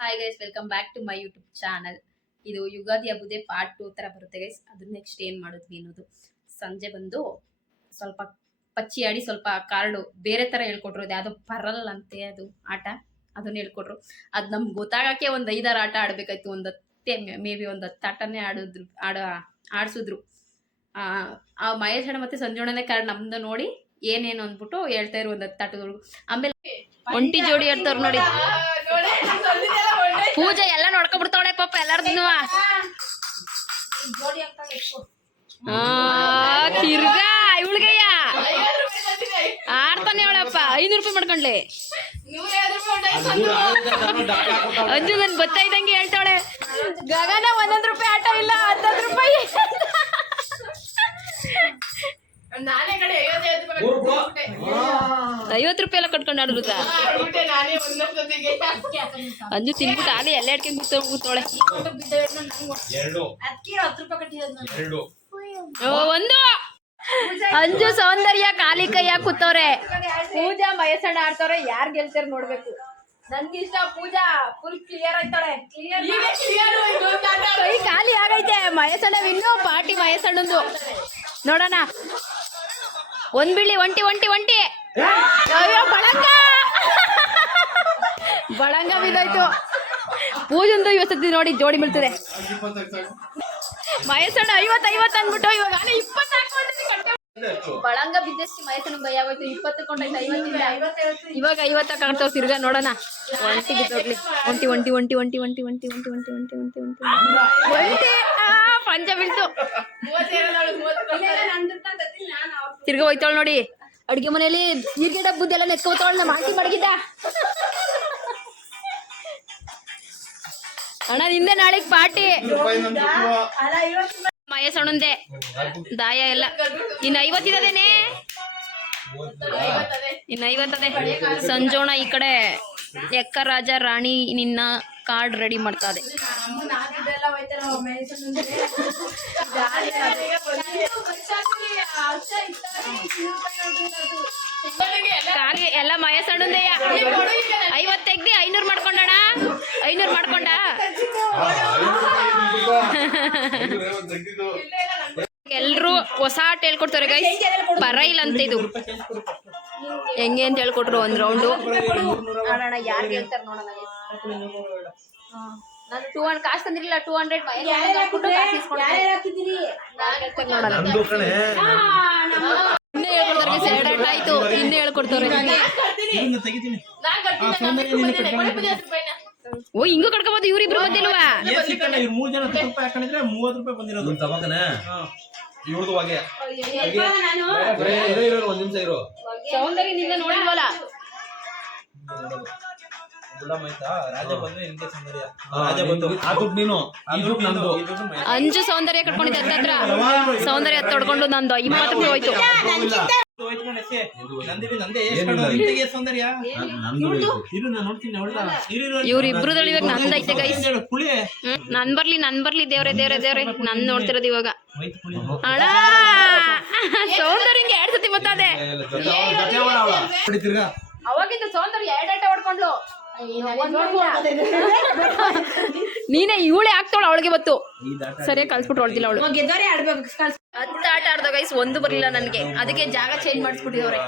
Hi guys, welcome back to my YouTube channel. ಇದು Ugadi ಹಬ್ಬದೇ part 2 ತರ ಬರುತ್ತೆ ಗೈಸ್. ಅದು ನೆಕ್ಸ್ಟ್ ಏನ್ ಮಾಡಿದ್ವಿ ಅನ್ನೋದು ಸಂಜೆ ಬಂದು ಸ್ವಲ್ಪ ಪಚ್ಚಿ ಆಡಿ ಸ್ವಲ್ಪ ಕಾರ್ಡು ಬೇರೆ ತರ ಹೇಳ್ಕೊಟ್ರು. ಅದು ಯಾವ್ದೋ ಪರಲ್ ಅಂತೆ ಅದು ಆಟ, ಅದನ್ನ ಹೇಳ್ಕೊಟ್ರು. ಅದು ನಮ್ಗೆ ಗೊತ್ತಾಗಕ್ಕೆ ಒಂದು 5-6 ಆಟ ಆಡ್ಬೇಕಾಯ್ತು. ಮೇ ಬಿ ಒಂದು 10 ಆಟನೇ ಆಡ್ಸಿದ್ರು. ಆ ಮಹೇಶಣ್ಣ ಮತ್ತೆ ಸಂಜೋಣನೆ ಕಾರ್ಡ್ ನಮ್ದು ನೋಡಿ ಏನೇನು ಅಂದ್ಬಿಟ್ಟು ಹೇಳ್ತಾ ಇರು ಒಂದು 10 ಆಟದೊಳಗು. ಆಮೇಲೆ ಒಂಟಿ ಜೋಡಿ ಹೇಳ್ತಾರ ನೋಡಿ. ಪೂಜೆ ಎಲ್ಲ ನೋಡ್ಕೊಬಿಡ್ತಾವಳೆ ಪಾಪ ಎಲ್ಲಾರ್ದು. ತಿರ್ಗ ಇವಳಿಗೆಯ ಆಡ್ತಾನೆ ಅವಳಪ್ಪ. 500 ರೂಪಾಯಿ ಮಾಡ್ಕೊಂಡ್ಲೆ ಅಂಜು ನನ್ ಬತ್ತ ಇದ್ದಂಗೆ ಹೇಳ್ತಾವಳೆ. ಗಗನ 1 ರೂಪಾಯಿ ಆಟ ಇಲ್ಲ, 10 ರೂಪಾಯಿ. ₹50 ಎಲ್ಲ ಕಟ್ಕೊಂಡು ಆಡುತ್ತ. ಅಂಜು ತಿನ್ಬಿಟ್ಟು ಆನೆ ಎಲ್ಲ ಇಟ್ಕೊಂಡು ಕೂತವಳೆ. ಒಂದು ಅಂಜು ಸೌಂದರ್ಯ ಖಾಲಿ ಕೈಯ ಕೂತವ್ರೆ. ಪೂಜಾ ಮಹೇಶಣ್ಣ ಆಡ್ತವ್ರೆ. ಯಾರ್ ಗೆಲ್ತಾರ ನೋಡ್ಬೇಕು. ನನ್ಗೆ ಇಷ್ಟ ಪೂಜಾ ಫುಲ್ ಕ್ಲಿಯರ್ ಆಯ್ತಾಳೆ. ಕೈ ಖಾಲಿ ಆಗೈತೆ. ಮಹೇಶಣ್ಣ ವಿನ್ನು ಪಾರ್ಟಿ ಮಹೇಶಣ್ಣಂದು ನೋಡೋಣ. ಒಂದ್ ಬಿಳಿ ಒಂಟಿ ಒಂಟಿ ಒಂಟಿ. ಅಯ್ಯೋ ಬಳಂಗ ಬಿದ್ದಾಯ್ತು. ಪೂಜಂದು ಇವತ್ತು ನೋಡಿ ಜೋಡಿ ಬೀಳ್ತದೆ. ಮಹೇಶಣ್ಣ 50 ಅಂದ್ಬಿಟ್ಟು ಇವಾಗ 20 ಬಳಂಗ ಬಿದ್ದಷ್ಟು ಮಹೇಶಣ್ಣ ಭಯ ಆಗೋಯ್ತು. 20 ಕೊಂಡೈತೆ 50 ಇವಾಗ 50 ಕಾಣ್ತಾವ್. ತಿರ್ಗಾ ನೋಡೋಣ. ಒಂಟಿ ಬಿದ್ದೋಗ್ಲಿ. ಒಂಟಿ ಒಂಟಿ ಒಂಟಿ ಒಂಟಿ ಒಂಟಿ ಒಂಟಿ ಒಂಟಿ ಒಂಟಿ ಒಂಟಿ ಒಂಟಿ ಒಂಟಿ ಒಂಟಿ ಪಂಚ ಬೀಳ್ತು. ತಿರ್ಗಾ ಹೋಯ್ತಾಳ ನೋಡಿ. ಅಡ್ಗೆ ಮನೆಯಲ್ಲಿ ನೀರ್ಗೆ ಡಬ್ಬುದ್ದೆಲ್ಲ ನೆಕ್ಕೋತಾಳ. ನಮ್ಮ ಆಂಟಿ ಮಡಗಿದ್ದ. ಅಣ್ಣ ನಿಂದೆ ನಾಳೆಗ್ ಪಾರ್ಟಿ. ಮಹೇಶಣ್ಣಂದೆ ದಾಯ ಎಲ್ಲ ಇನ್ನು 50 ಇದೇನೆ. ಇನ್ನು 50 ಅದೇ. ಸಂಜೋಣ ಈ ಕಡೆ ಎಕ್ಕ ರಾಜ ರಾಣಿ ನಿನ್ನ ಕಾರ್ಡ್ ರೆಡಿ ಮಾಡ್ತಾ ಇದೆ. ಖಾಲಿ ಎಲ್ಲ ಮಹೇಶಣ್ಣಂದೆ. 50 ತೆಗ್ದಿ 500 ಮಾಡ್ಕೊಂಡಣ. 500 ಮಾಡ್ಕೊಂಡ. ಎಲ್ರು ಹೊಸ ಆಟ ಹೇಳ್ಕೊಡ್ತಾರೆ ಗೈಸ್. ಪರೈಲ್ ಅಂತ ಇದು ಹೆಂಗೆ ಅಂತ ಹೇಳ್ಕೊಟ್ರು. ಒಂದ್ ರೌಂಡು ನೋಡೋಣ ಯಾರು ಗೆಲ್ತಾರ ನೋಡೋಣ. ನಾನು 200 ಕಾಸು ತಂದಿರಲಿಲ್ಲ. 200 ಇನ್ನೇ ಹೇಳ್ಕೊಡ್ತಾರೆ. ಸೆರಡ್ ಆಟ ಆಯ್ತು. ಇನ್ನೇ ಹೇಳ್ಕೊಡ್ತಾರೆ. ಓ ಹಿಂಗೂ ಕಟ್ಕೋಬಹುದು. ಇವ್ರಿಬ್ರು ಬಂದಿಲ್ವಾ? ಸೌಂದರ್ಯದಿಂದ ನೋಡಿಲ್ವಲ್ಲ. ಅಂಜು ಸೌಂದರ್ಯ ಕಟ್ಕೊಂಡಿದ್ದೆ. ಹತ್ರ ಸೌಂದರ್ಯ ತೊಡ್ಕೊಂಡು ನಂದು 20 ರೂಪಾಯಿ ಹೋಯ್ತು. ಇವ್ರಿಬ್ರದಲ್ಲಿ ಇವಾಗ ನಂದೈತೆ ಗೈಸ್. ನನ್ ಬರ್ಲಿ ದೇವ್ರೆ ದೇವ್ರೆ ದೇವ್ರೆ. ನನ್ ನೋಡ್ತಿರೋದು ಇವಾಗ. ಅಣ್ಣ ಸೌಂದರ್ಯಂಗೆ 2 ಸತಿ ಬರ್ತದೆ. ಅವಾಗಿಂದ ಸೌಂದರ್ಯ 2 ಆಟ ಹೊಡ್ಕೊಂಡ್ಲು. ನೀನೇ ಇವಳೆ ಆಗ್ತಾವಳ. ಅವಳಿಗೆ ಬತ್ತು ಸರಿಯಾಗಿ ಕಲ್ಸ್ಬಿಟ್ಟು ಹೊಳ್ತಿಲ್ಲ ಅವಳು. 10 ಆಟ ಆಡ್ದ ಗೈಸ್. ಒಂದು ಬರ್ಲಿಲ್ಲ ನನ್ಗೆ. ಅದಕ್ಕೆ ಜಾಗ ಚೇಂಜ್ ಮಾಡಿಸ್ಬಿಟ್ಟಿದವ್ರೆ.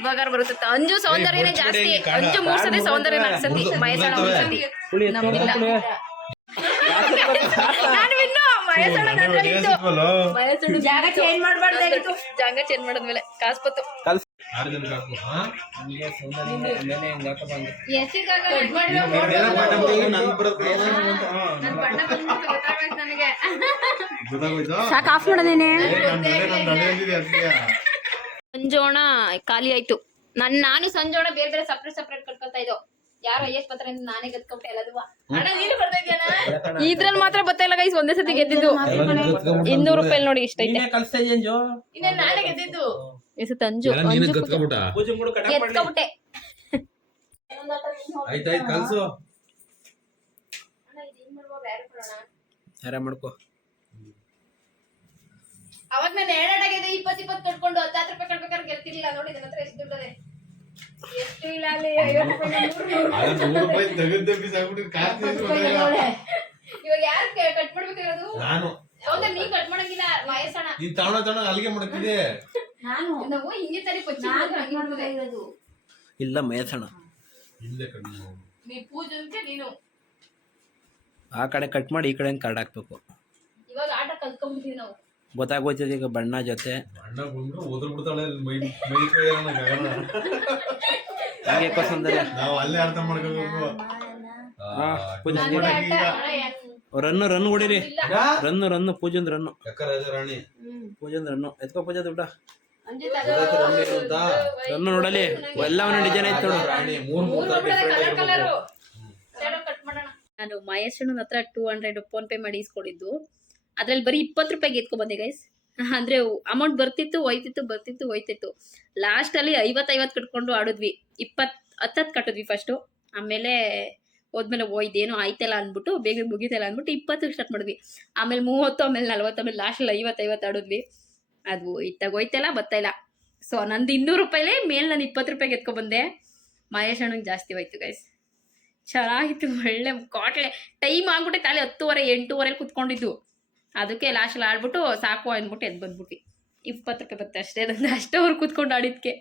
ಇವಾಗ ಬರುತ್ತೆ. ಅಂಜು ಸೌಂದರ್ಯನೇ ಜಾಸ್ತಿ. ಅಂಜು 3 ಸತಿ, ಸೌಂದರ್ಯ 4 ಸತಿ, ಮಹೇಶಣ್ಣ 1 ಸತಿ. ನಮ್ಗಿಲ್ಲ. ನಾನು ಇನ್ನು ಮಹೇಶಣ್ಣ ಜಾಗ ಚೇಂಜ್ ಮಾಡ್ಬಾರ್ದಾಗಿತ್ತು. ಜಾಗ ಚೇಂಜ್ ಮಾಡಿದ್ಮೇಲೆ ಕಾಸು ಬತ್ತು. ಸಾಕು ಆಫ್ ಮಾಡೋದೇನೆ. ಸಂಜೋಣ ಖಾಲಿ ಆಯ್ತು. ನಾನು ಸಂಜೋಣ ಬೇರೆ ಬೇರೆ ಸಪ್ರೇಟ್ ಕಟ್ಕೊಳ್ತಾ ಇದ್ದೋ. ಯಾರು ಐಎಸ್ ಪತ್ರ ನಾನೇ ಗೆದ್ಕೊಟ್ಟೆ ಎಲ್ಲದವ. ಇದ್ರಲ್ಲಿ ಮಾತ್ರ ಬರ್ತಾ ಇಲ್ಲ ಗೈಸ್. ಒಂದೇ ಸತಿ ಗೆದ್ದಿದ್ದು 200 ರೂಪಾಯಿ ನೋಡಿ. ಇಷ್ಟ ಐತೆ. ನಾನೇ ಗೆದ್ದಿದ್ದು. ಅಂಜು ಗೆದ್ಕೊಬಿಟ್ಟೆ. ಅವಾಗ ನಾನು 2 ಆಟಾಗಿದೆ. 20 ಕಟ್ಕೊಂಡು 10 ರೂಪಾಯಿ ಕಟ್ಬೇಕಾದ್ರೆ ಗೆಲ್ತಿರ್ಲಿಲ್ಲ. ನೋಡಿ ನನ್ನ ಹತ್ರ ಎಷ್ಟು ದುಡ್ಡದೆ. ಎಷ್ಟು ಇಲ್ಲ ಅಲ್ಲಿ 50 ರೂಪಾಯಿ 100 ರೂಪಾಯಿ ತೆಗೆದು ಬಿಸಾಕ್ಬಿಟ್ಟು ಕಾಸು ಇಸ್ಕೊಂಡಾಗ ಇವಾಗ ಯಾರು ಕಟ್ ಮಾಡ್ಬೇಕಾಗಿರೋದು? ನಾನು ಹೌದಾ, ನೀ ಕಟ್ ಮಾಡಂಗಿಲ್ಲ ವಯಸ್ಸಣ. ನೀನ್ ತಗೊಂಡ ಅಲ್ಲಿಗೆ ಮಾಡಕ್ಕಿದೆ. ನಾವು ಹಿಂಗೆ ತಾನೇ ಪಚ್ಚಿ ಇರೋದು ಇಲ್ಲ ಮಯಸಣ ಇಲ್ಲೇ ಕಣ್ಣು ನೀ ಪೂಜನ್ಕೆ ನೀನು ಆ ಕಡೆ ಕಟ್ ಮಾಡಿ ಈ ಕಡೆ ಕಾರ್ಡ್ ಹಾಕ್ಬೇಕು. ಇವಾಗ ಆಟ ಕಲ್ತ್ಕೊಂಡ್ಬಿಟ್ಟಿವಿ ನಾವು. ಗೊತ್ತಾಗೋಯ್ತದೆ ಈಗ ಬಣ್ಣ ಜೊತೆ ಅಣ್ಣ ಬಂದ್ರು ಓದ್ರ ಬಿಡ್ತಾಳೆ ಮೈ ಮೈ ಕೈಯನ್ನ ಗಗನ. ಹಂಗೆ ಸೌಂದರ್ಯ ನಾವು ಅಲ್ಲೇ ಅರ್ಥ ಮಾಡ್ಕೋಬೇಕು. ಪೂಜೆ ಹಂಗೆ ಆಟ ರನ್ನು ಹೊಡಿರಿ. ರನ್ನು ಪೂಜನ್ ರನ್ನು ಅಕ್ಕ ರಾಜರಾಣಿ ಪೂಜನ್ ರನ್ನು ಎತ್ಕೋ ಪೂಜೆ ದುಡ್ಡ ಅಂಜು ರನ್ನು ನೋಡಲಿ ಎಲ್ಲವನ್ನ ಡಿಸೈನ್ ಐತೆ ನೋಡು. ರಾಣಿ ಮೂರು ಕಲರ್ ಕಟ್ ಮಾಡೋಣ. ನಾನು ಮಹೇಶಣ್ಣನ ಹತ್ರ 200 ಫೋನ್ ಪೇ ಮಾಡಿ ಇಸ್ಕೊಂಡಿದ್ದು. ಅದ್ರಲ್ಲಿ ಬರೀ 20 ರೂಪಾಯಿಗೆ ಎತ್ಕೊ ಬಂದೆ ಗೈಸ್. ಅಂದ್ರೆ ಅಮೌಂಟ್ ಬರ್ತಿತ್ತು ಹೋಯ್ತಿತ್ತು. ಲಾಸ್ಟ್ ಅಲ್ಲಿ 50 ಕಟ್ಕೊಂಡು ಆಡಿದ್ವಿ. 10 ಕಟ್ಟಿದ್ವಿ ಫಸ್ಟು. ಆಮೇಲೆ ಹೋದ್ಮೇಲೆ ಇದೇನೋ ಆಯ್ತಲ್ಲ ಅಂದ್ಬಿಟ್ಟು ಬೇಗ ಮುಗಿತಲ್ಲ ಅಂದ್ಬಿಟ್ಟು 20 ಸ್ಟಾರ್ಟ್ ಮಾಡಿದ್ವಿ. ಆಮೇಲೆ 30, ಆಮೇಲೆ 40, ಆಮೇಲೆ ಲಾಸ್ಟಲ್ಲಿ 50 ಆಡಿದ್ವಿ. ಅದು ಹೋಯ್ತಲ್ಲ ಬರ್ತಾಯಿಲ್ಲ. ಸೊ ನಂದು 200 ರೂಪಾಯಿಲೇ ಮೇಲೆ ನಾನು 20 ರೂಪಾಯಿಗೆ ಎತ್ಕೊಬಂದೆ. ಮಹೇಶ್ ಅಣ್ಣಂಗೆ ಜಾಸ್ತಿ ಹೋಯ್ತು ಗೈಸ್. ಚೆನ್ನಾಗಿತ್ತು, ಒಳ್ಳೆ ಕಾಟ್ಲೆ. ಟೈಮ್ ಆಗ್ಬಿಟ್ಟೆ ಅಲ್ಲಿ 10:30 8:30 ಕುತ್ಕೊಂಡಿದ್ದು. ಅದಕ್ಕೆ ಲಾಸ್ಟಲ್ಲಿ ಆಡ್ಬಿಟ್ಟು ಸಾಕು ಅಂದ್ಬಿಟ್ಟು ಎದ್ದು ಬಂದ್ಬಿಟ್ವಿ. 20 ರೂಪಾಯಿ ಬರುತ್ತೆ ಅಷ್ಟೇ. ನಂದು ಅಷ್ಟೇ ಅವ್ರು ಕೂತ್ಕೊಂಡು ಆಡಿದ್ಕೆ.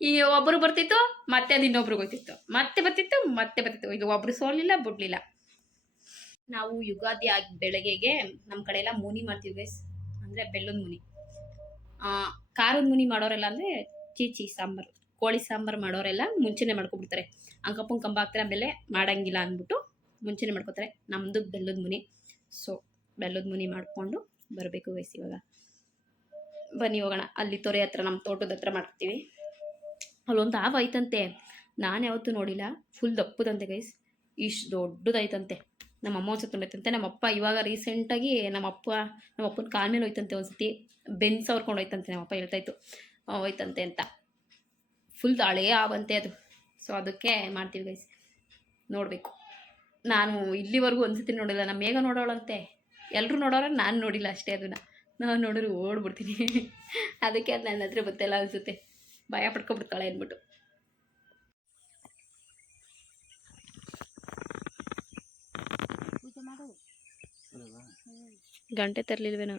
ಈಗ ಒಬ್ಬರು ಬರ್ತಿತ್ತು, ಮತ್ತೆ ಅದು ಇನ್ನೊಬ್ರಿಗೆ ಹೋಗ್ತಿತ್ತು, ಮತ್ತೆ ಬರ್ತಿತ್ತು. ಈಗ ಒಬ್ರು ಸೋಲಿಲ್ಲ ಬಿಡ್ಲಿಲ್ಲ. ನಾವು ಯುಗಾದಿ ಆಗಿ ಬೆಳಗ್ಗೆಗೆ ನಮ್ಮ ಕಡೆ ಎಲ್ಲ ಮುನಿ ಮಾಡ್ತೀವಿ ಗೈಸ್. ಅಂದರೆ ಬೆಲ್ಲದ ಮುನಿ. ಖಾರದ ಮುನಿ ಮಾಡೋರೆಲ್ಲ ಅಂದರೆ ಚೀಚಿ ಸಾಂಬಾರು, ಕೋಳಿ ಸಾಂಬಾರು ಮಾಡೋರೆಲ್ಲ ಮುಂಚೆನೇ ಮಾಡ್ಕೊಬಿಡ್ತಾರೆ. ಅಂಕಪ್ಪನ ಕಂಬ ಹಾಕ್ತಾರೆ, ಆಮೇಲೆ ಮಾಡಂಗಿಲ್ಲ ಅಂದ್ಬಿಟ್ಟು ಮುಂಚೆನೇ ಮಾಡ್ಕೊತಾರೆ. ನಮ್ಮದು ಬೆಲ್ಲದ ಮುನಿ. ಸೊ ಬೆಲ್ಲದ ಮುನಿ ಮಾಡಿಕೊಂಡು ಬರಬೇಕು ಗೈಸ್. ಇವಾಗ ಬನ್ನಿ ಹೋಗೋಣ. ಅಲ್ಲಿ ತೊರೆ ಹತ್ರ, ನಮ್ಮ ತೋಟದ ಹತ್ರ ಮಾಡ್ತೀವಿ. ಅಲ್ಲೊಂದು ಹಾವು ಐತಂತೆ, ನಾನು ಯಾವತ್ತೂ ನೋಡಿಲ್ಲ. ಫುಲ್ ದಪ್ಪದಂತೆ ಗೈಸ್, ಇಷ್ಟು ದೊಡ್ಡದೈತಂತೆ. ನಮ್ಮ ಅಮ್ಮ ಒಂದು ಸತಿ ಹೊಂಡೈತಂತೆ. ನಮ್ಮಪ್ಪ ಇವಾಗ ರೀಸೆಂಟಾಗಿ ನಮ್ಮಪ್ಪನ ಕಾಲ ಮೇಲೆ ಹೋಯ್ತಂತೆ. ಒಂದು ಸತಿ ಬೆನ್ನು ಸವರ್ಕೊಂಡು ಹೋಯ್ತಂತೆ. ನಮ್ಮಪ್ಪ ಹೇಳ್ತಾಯಿತ್ತು ಹೋಯ್ತಂತೆ ಅಂತ. ಫುಲ್ ಹಳೇ ಹಾವಂತೆ ಅದು. ಸೊ ಅದಕ್ಕೆ ಮಾಡ್ತೀವಿ ಗೈಸ್. ನೋಡಬೇಕು. ನಾನು ಇಲ್ಲಿವರೆಗೂ ಒಂದು ಸತಿ ನೋಡಿಲ್ಲ. ನಮ್ಮ ಮೇಘ ನೋಡೋಳಂತೆ, ಎಲ್ಲರೂ ನೋಡೋರೆ, ನಾನು ನೋಡಿಲ್ಲ ಅಷ್ಟೇ. ಅದನ್ನು ನಾನು ನೋಡಿದ್ರೆ ಓಡ್ಬಿಡ್ತೀನಿ. ಅದಕ್ಕೆ ಅದು ನನ್ನ ಹತ್ರ ಗೊತ್ತಿಲ್ಲ ಅನಿಸುತ್ತೆ. ಭಯ ಪಡ್ಕೊಬಿಡ್ತಾಳೆ ಅಂದ್ಬಿಟ್ಟು. ಗಂಟೆ ತರಲಿಲ್ವೇನೋ.